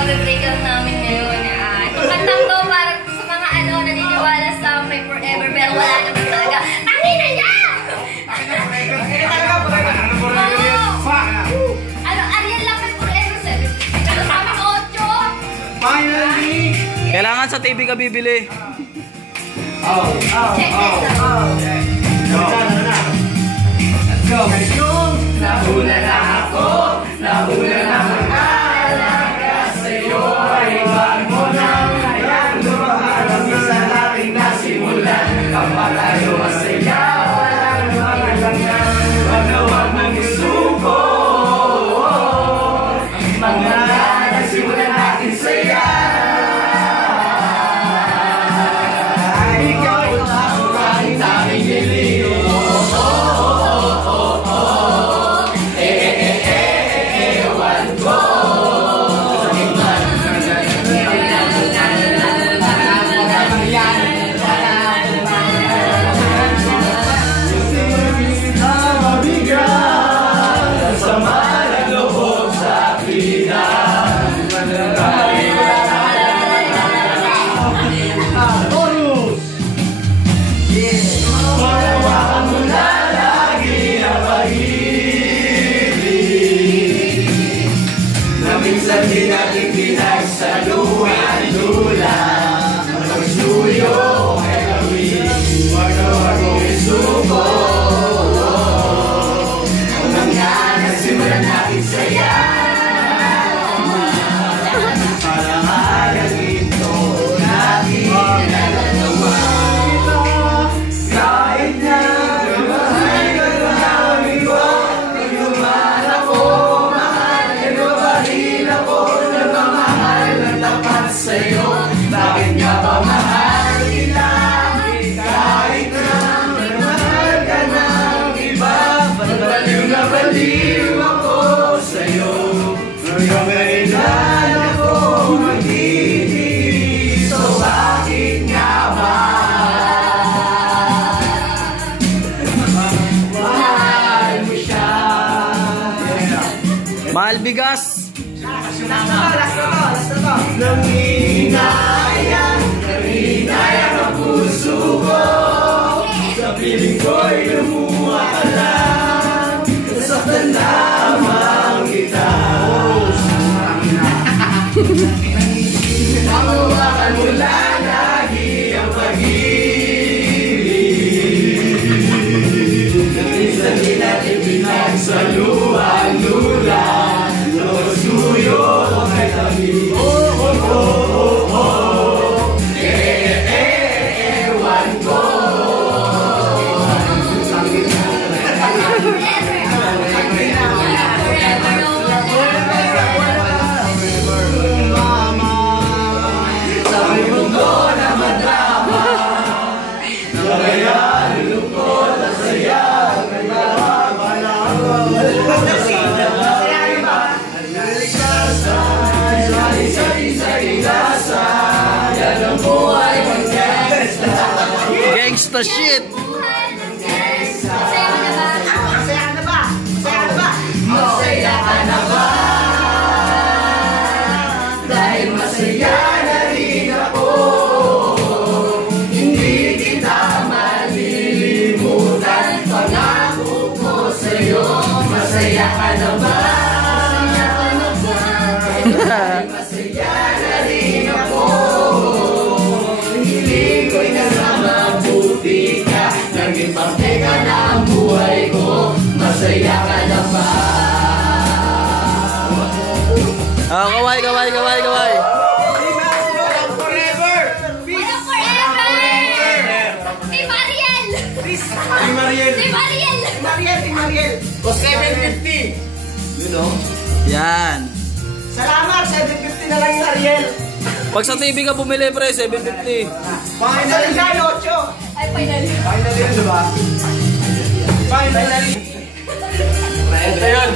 pabe-break up namin ngayon. Itong kantang to parang sa mga naniniwala sa may forever pero wala naman talaga. Tangina niya! Ariel lang may forever 7. Pero sa amin 8. Finally! Kailangan sa TV ka bibili. Check this out. Let's go! Nahula na ako, nahula na mag-alaga sa'yo. Iwan mo nang hayaan lumahal ang isa nating nasimulan. Kapag tayo masaya, walang lumalangan. Wag mong isuko ang mga nasimulan natin saya. Ikaw ay kahit aming niliyo. Minsan di natin pinagsaluhan lula. Magsuyo ay gawin, wag mong isuko ang mga nasimulan natin saya. Parang halang ito natin nalalawa. Kahit na gamay ka lang iba, pag lumaan ako, mahal ka ba rin ako, nagmamahal ng tapat sa'yo. Bakit nga ba mahal kita? Kahit na mahal ka ng iba, baliw na baliw ako sa'yo. Kailan ako magtitigil, so bakit nga ba? Mahal mo siya. Mahal bigas. Nanginayang ang puso ko. Sa piling ko'y lumuha ka lang. Nasaktan lamang kita. Hawakan mo lang lagi ang pag-ibig. Minsan di natin pinagsaluhan lula. Suyo kay tabi. Ewan ko. Sabi mo ko na madrama, kaya lulungkot at saya. Kaya Gangsta shit. Masaya ka na ba? Masaya ka na ba? Masaya ka na ba? Dahil masaya na rin ako. Hindi kita malilimutan. Pangako ko sa'yo. Masaya ka na ba? Dahil masaya na rin ako. Hiling ko'y mabuti ka, naging parte ka na ang buhay ko. Masaya ka na ba? Kaway. Walang forever! Walang forever! Team Ariel! Team Ariel! O 750! You know? Yan. Salamat! 750 na lang yung Ariel! Pag sa TV ka bumili, pre, 750. Finally! 8! Ay, finally. Finally yun, diba? Finally! Ito yun!